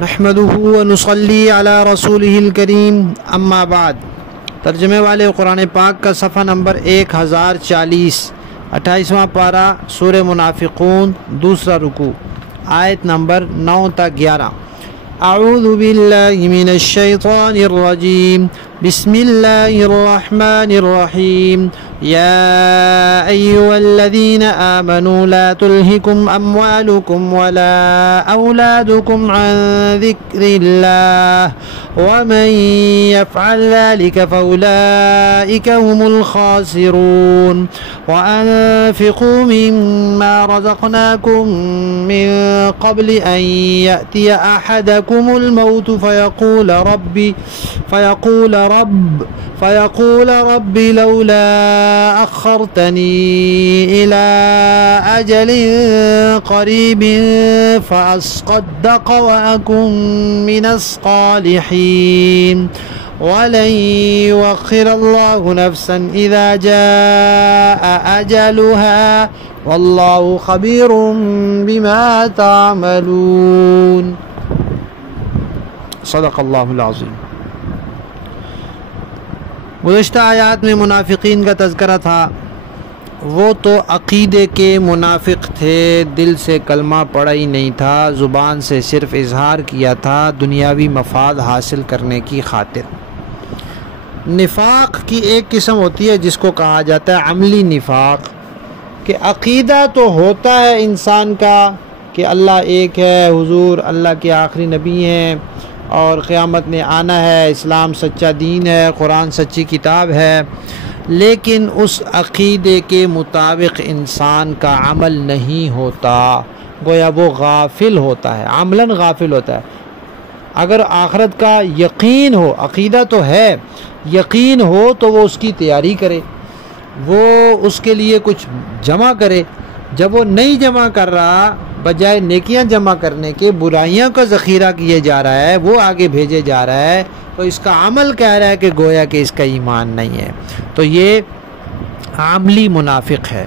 نحمده ونصلي على رسوله الكريم اما بعد۔ ترجمے والے قرآن پاک کا صفحہ نمبر 1040، 28واں پارہ سورہ منافقون، دوسرا رکوع، آیت نمبر 9 تا 11۔ اعوذ باللہ من الشیطان الرجیم، بسم اللہ الرحمن الرحیم۔ یا ایہا الذین آمنوا لا تلہکم اموالکم ولا اولادکم عن ذکر اللہ ومن یفعل ذلک فاولئک هم الخاسرون۔ وانفقوا مما رزقناکم من قبل ان یأتی احدکم الموت فيقول رب لولا أخرتني إلى أجل قريب فأصدق وأكن من الصالحين ولن يؤخر الله نفسا إذا جاء أجلها والله خبير بما تعملون۔ صدق اللہ العظیم۔ گزشتہ آیات میں منافقین کا تذکرہ تھا۔ وہ تو عقیدے کے منافق تھے، دل سے کلمہ پڑھا ہی نہیں تھا، زبان سے صرف اظہار کیا تھا دنیاوی مفاد حاصل کرنے کی خاطر۔ نفاق کی ایک قسم ہوتی ہے جس کو کہا جاتا ہے عملی نفاق، کہ عقیدہ تو ہوتا ہے انسان کا کہ اللہ ایک ہے، حضور اللہ کے آخری نبی ہیں اور قیامت نے آنا ہے، اسلام سچا دین ہے، قرآن سچی کتاب ہے، لیکن اس عقیدے کے مطابق انسان کا عمل نہیں ہوتا، گویا وہ غافل ہوتا ہے، عملاً غافل ہوتا ہے۔ اگر آخرت کا یقین ہو، عقیدہ تو ہے، یقین ہو تو وہ اس کی تیاری کرے، وہ اس کے لیے کچھ جمع کرے۔ جب وہ نہیں جمع کر رہا، بجائے نیکیاں جمع کرنے کے برائیاں کا ذخیرہ کیے جا رہا ہے، وہ آگے بھیجے جا رہا ہے، تو اس کا عمل کہہ رہا ہے کہ گویا کہ اس کا ایمان نہیں ہے۔ تو یہ عملی منافق ہے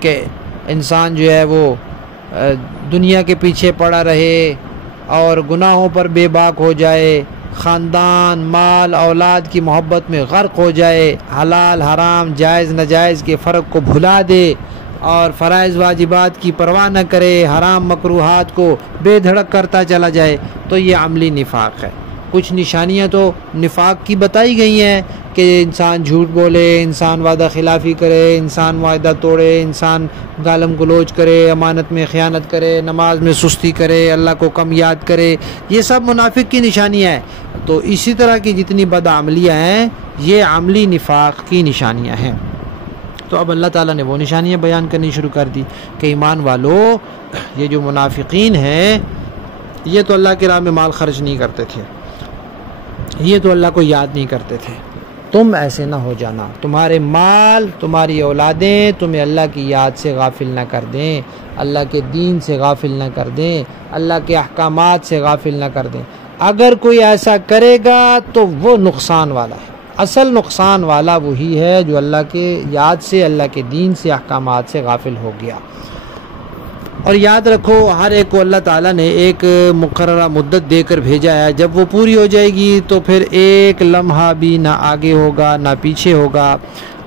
کہ انسان جو ہے وہ دنیا کے پیچھے پڑا رہے اور گناہوں پر بے باک ہو جائے، خاندان، مال، اولاد کی محبت میں غرق ہو جائے، حلال حرام، جائز ناجائز کے فرق کو بھلا دے اور فرائض واجبات کی پرواہ نہ کرے، حرام مکروہات کو بے دھڑک کرتا چلا جائے، تو یہ عملی نفاق ہے۔ کچھ نشانیاں تو نفاق کی بتائی گئی ہیں کہ انسان جھوٹ بولے، انسان وعدہ خلافی کرے، انسان معاہدہ توڑے، انسان گالم گلوچ کرے، امانت میں خیانت کرے، نماز میں سستی کرے، اللہ کو کم یاد کرے، یہ سب منافق کی نشانیاں ہیں۔ تو اسی طرح کی جتنی بدعملیاں ہیں یہ عملی نفاق کی نشانیاں ہیں۔ تو اب اللہ تعالیٰ نے وہ نشانیاں بیان کرنی شروع کر دی کہ ایمان والو، یہ جو منافقین ہیں یہ تو اللہ کی راہ میں مال خرچ نہیں کرتے تھے، یہ تو اللہ کو یاد نہیں کرتے تھے۔ تم ایسے نہ ہو جانا، تمہارے مال، تمہاری اولادیں تمہیں اللہ کی یاد سے غافل نہ کر دیں، اللہ کے دین سے غافل نہ کر دیں، اللہ کے احکامات سے غافل نہ کر دیں۔ اگر کوئی ایسا کرے گا تو وہ نقصان والا ہے۔ اصل نقصان والا وہی ہے جو اللہ کے یاد سے، اللہ کے دین سے، احکامات سے غافل ہو گیا۔ اور یاد رکھو، ہر ایک کو اللہ تعالیٰ نے ایک مقررہ مدت دے کر بھیجا ہے، جب وہ پوری ہو جائے گی تو پھر ایک لمحہ بھی نہ آگے ہوگا نہ پیچھے ہوگا۔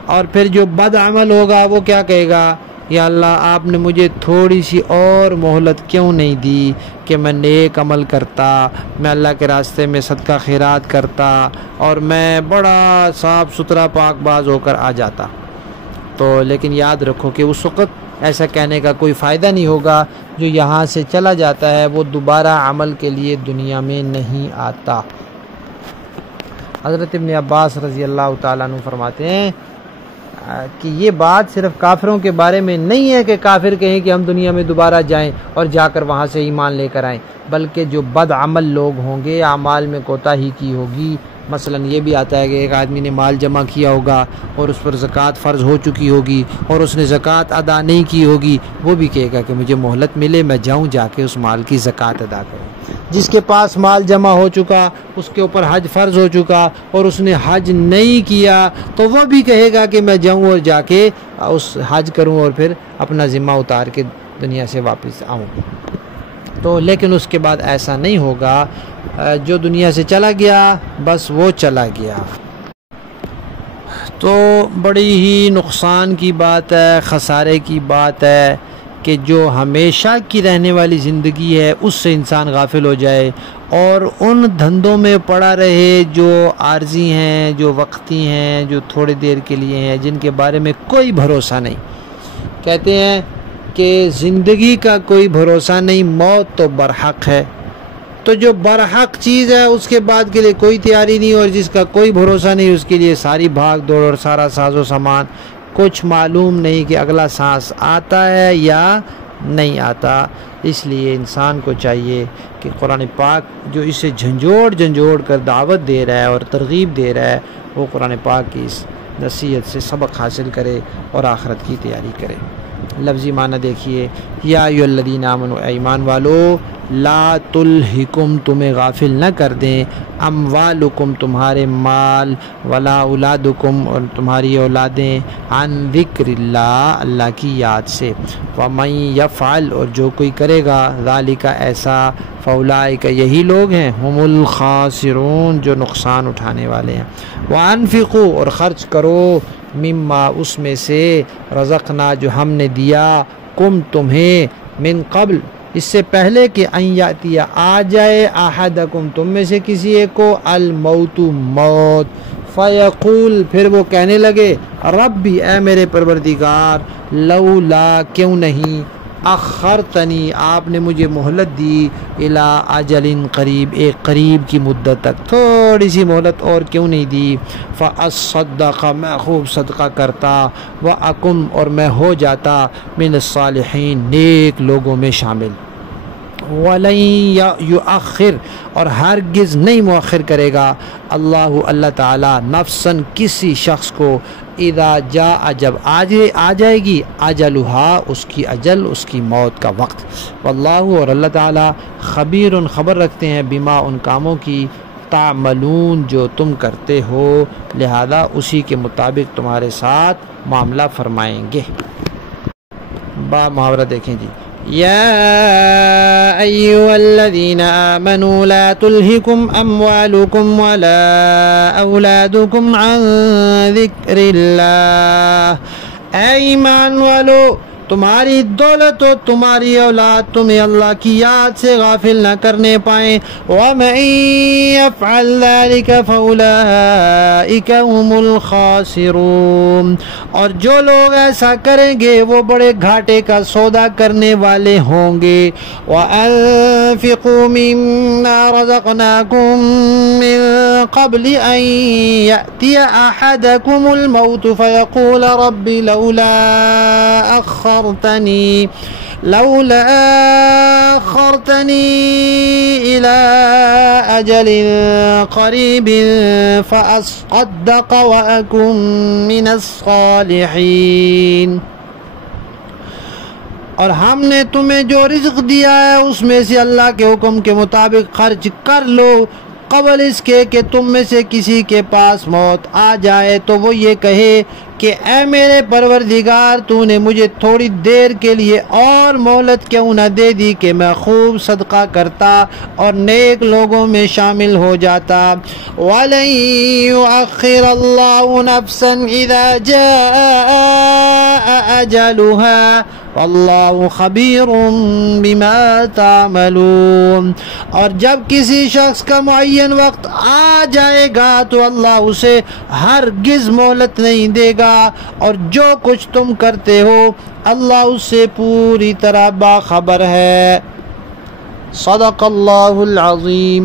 اور پھر جو بد عمل ہوگا وہ کیا کہے گا؟ یا اللہ، آپ نے مجھے تھوڑی سی اور مہلت کیوں نہیں دی کہ میں نیک عمل کرتا، میں اللہ کے راستے میں صدقہ خیرات کرتا اور میں بڑا صاف ستھرا پاک باز ہو کر آ جاتا۔ تو لیکن یاد رکھو کہ اس وقت ایسا کہنے کا کوئی فائدہ نہیں ہوگا، جو یہاں سے چلا جاتا ہے وہ دوبارہ عمل کے لیے دنیا میں نہیں آتا۔ حضرت ابن عباس رضی اللہ تعالیٰ عنہ فرماتے ہیں کہ یہ بات صرف کافروں کے بارے میں نہیں ہے کہ کافر کہیں کہ ہم دنیا میں دوبارہ جائیں اور جا کر وہاں سے ایمان لے کر آئیں، بلکہ جو بد عمل لوگ ہوں گے، اعمال میں کوتاہی کی ہوگی، مثلا یہ بھی آتا ہے کہ ایک آدمی نے مال جمع کیا ہوگا اور اس پر زکوٰۃ فرض ہو چکی ہوگی اور اس نے زکوٰۃ ادا نہیں کی ہوگی، وہ بھی کہے گا کہ مجھے مہلت ملے، میں جاؤں جا کے اس مال کی زکوٰۃ ادا کروں۔ جس کے پاس مال جمع ہو چکا، اس کے اوپر حج فرض ہو چکا اور اس نے حج نہیں کیا، تو وہ بھی کہے گا کہ میں جاؤں اور جا کے اس حج کروں اور پھر اپنا ذمہ اتار کے دنیا سے واپس آؤں۔ تو لیکن اس کے بعد ایسا نہیں ہوگا، جو دنیا سے چلا گیا بس وہ چلا گیا۔ تو بڑی ہی نقصان کی بات ہے، خسارے کی بات ہے کہ جو ہمیشہ کی رہنے والی زندگی ہے اس سے انسان غافل ہو جائے اور ان دھندوں میں پڑا رہے جو عارضی ہیں، جو وقتی ہیں، جو تھوڑی دیر کے لیے ہیں، جن کے بارے میں کوئی بھروسہ نہیں۔ کہتے ہیں کہ زندگی کا کوئی بھروسہ نہیں، موت تو برحق ہے۔ تو جو برحق چیز ہے اس کے بعد کے لیے کوئی تیاری نہیں، اور جس کا کوئی بھروسہ نہیں اس کے لیے ساری بھاگ دوڑ اور سارا ساز و سامان، کچھ معلوم نہیں کہ اگلا سانس آتا ہے یا نہیں آتا۔ اس لیے انسان کو چاہیے کہ قرآن پاک جو اسے جھنجھوڑ کر دعوت دے رہا ہے اور ترغیب دے رہا ہے، وہ قرآن پاک کی اس نصیحت سے سبق حاصل کرے اور آخرت کی تیاری کرے۔ لفظی معنی دیکھیے، یا ایھا الذین آمنوا، ایمان والو، لا تلہکم، تمہیں غافل نہ کر دیں، اموالکم، تمہارے مال، ولا اولادکم، اور تمہاری اولادیں، عن ذکر اللہ، اللہ کی یاد سے، ومن یفعل، اور جو کوئی کرے گا، ذالک، ایسا، فاولئک، یہی لوگ ہیں، ہم الخاسرون، جو نقصان اٹھانے والے ہیں۔ وانفقوا، اور خرچ کرو، مما، اس میں سے، رزقنا، جو ہم نے دیا، کم، تمہیں، من قبل، اس سے پہلے کہ ان یاتی، آ جائے، احدکم، تم میں سے کسی ایک کو، الموت، موت، فیقول، پھر وہ کہنے لگے، ربی، اے میرے پروردگار، لولا، کیوں نہیں، اخرتنی، آپ نے مجھے مہلت دی، الی اجل قریب، ایک قریب کی مدت تک، تھوڑی سی مہلت اور کیوں نہیں دی، فاصدق، میں خوب صدقہ کرتا، واکن، اور میں ہو جاتا، من الصالحین، نیک لوگوں میں شامل، وَلَن یؤخر، اور ہرگز نہیں مؤخر کرے گا، اللہ تعالی، نفساً، کسی شخص کو، اذا جاء، جب آ جائے گی، اجلھا، اس کی اجل، اس کی موت کا وقت، واللہ، اور اللہ تعالی، خبیر، خبر رکھتے ہیں، بما، ان کاموں کی، تعملون، جو تم کرتے ہو، لہذا اسی کے مطابق تمہارے ساتھ معاملہ فرمائیں گے۔ با محاورہ دیکھیں جی، یا ایھا الذین آمنوا لا تلہکم اموالکم ولا اولادکم عن ذکر اللہ، اے ایمان والو، تمہاری دولت و تمہاری اولاد تمہیں اللہ کی یاد سے غافل نہ کرنے پائیں، وَمَن يَفْعَلْ ذَلِكَ فَأُولَئِكَ هُمُ الْخَاسِرُونَ، اور جو لوگ ایسا کریں گے وہ بڑے گھاٹے کا سودا کرنے والے ہوں گے۔ وَأَنفِقُوا مِمَّا رَزَقْنَاكُم مِّن قبل أن يأتي أحدكم الموت فيقول رب لولا أخرتني إلى أجل قريب فأصدق وأكن من الصالحين، اور ہم نے تمہیں جو رزق دیا ہے اس میں سے اللہ کے حکم کے مطابق خرچ کر لو، قبل اس کے کہ تم میں سے کسی کے پاس موت آ جائے تو وہ یہ کہے کہ اے میرے پروردگار، تو نے مجھے تھوڑی دیر کے لیے اور مہلت کیوں نہ دے دی کہ میں خوب صدقہ کرتا اور نیک لوگوں میں شامل ہو جاتا۔ وَلَن يُؤَخِّرَ اللَّهُ نَفْسًا إِذَا جَاءَ أَجَلُهَا وَاللَّهُ خَبِيرٌ بِمَا تَعْمَلُونَ، اور جب کسی شخص کا معین وقت آ جائے گا تو اللہ اسے ہرگز مہلت نہیں دے گا، اور جو کچھ تم کرتے ہو اللہ اس سے پوری طرح باخبر ہے۔ صدق اللہ العظیم۔